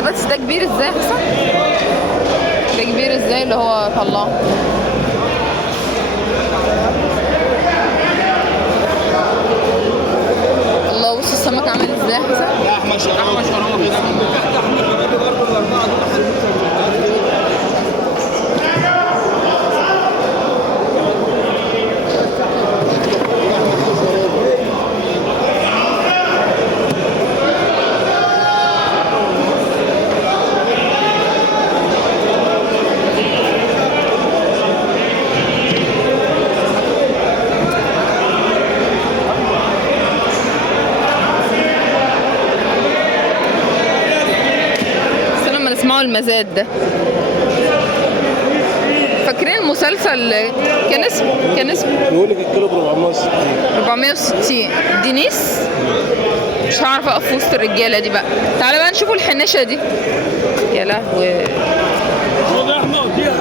بس ده كبير ازاي حسن؟ ده كبير ازاي اللي هو طلعه؟ الله بص السمك عامل ازاي حسن؟ لا احمد شراب كده برضه الاربعه دول حلوين. اسمعوا المزاد ده. فاكرين المسلسل كان اسمه بيقول لك الكيلو ب 460. 460 دينيس. مش هعرف اقف في وسط الرجاله دي بقى. تعالى بقى نشوفوا الحنشه دي. يا لهوي. خد يا احمد دي يا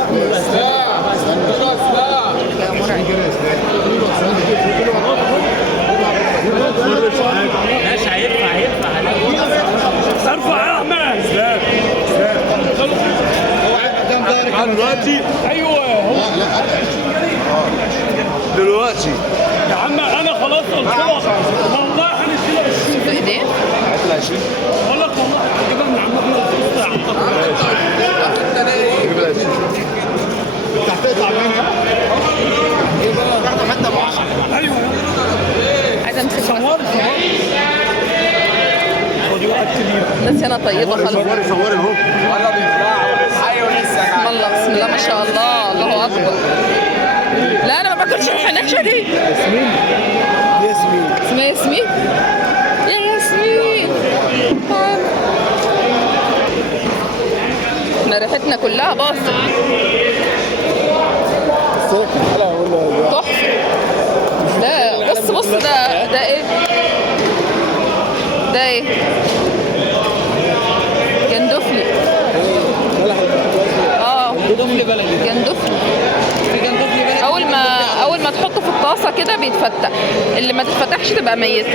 ماشي هيدفع ارفع يا احمد. دلوقتي ايوه دلوقتي يا عم انا خلاص قلت لك والله هنشيلها في ايديه. هات 20 بقول لك والله هجيبها من عمك يا عم. جيب ال 20 انت هتقطع منها تاخد حته ب 10. ايوه عايزه امسك صور خدي وقت كبير. الناس هنا طيبه خالص. صوري اهو ولا بيطلعوا. ايوه لسه بسم الله بسم الله ما شاء الله الله اكبر. لا انا ما باكلش الحنشه دي. ياسمين اسمها ياسمين. يا ياسمين احنا ريحتنا كلها باظت. تحفه. لا بص ده ايه؟ ده ايه؟ جندفلي. جندفلي بلدي. جندفلي. اول ما تحطه في الطاسه كده بيتفتح. اللي ما تتفتحش تبقى ميت.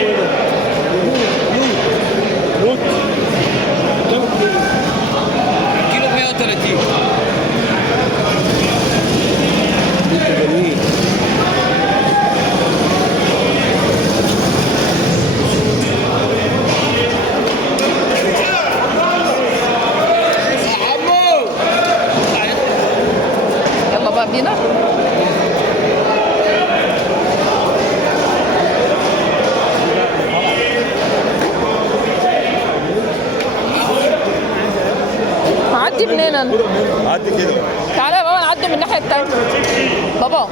كيلو ب 130. يلا بقى بينا. هعدي منين انا؟ عدي كده. تعالى يا بابا نعدي من الناحيه التانيه. بابا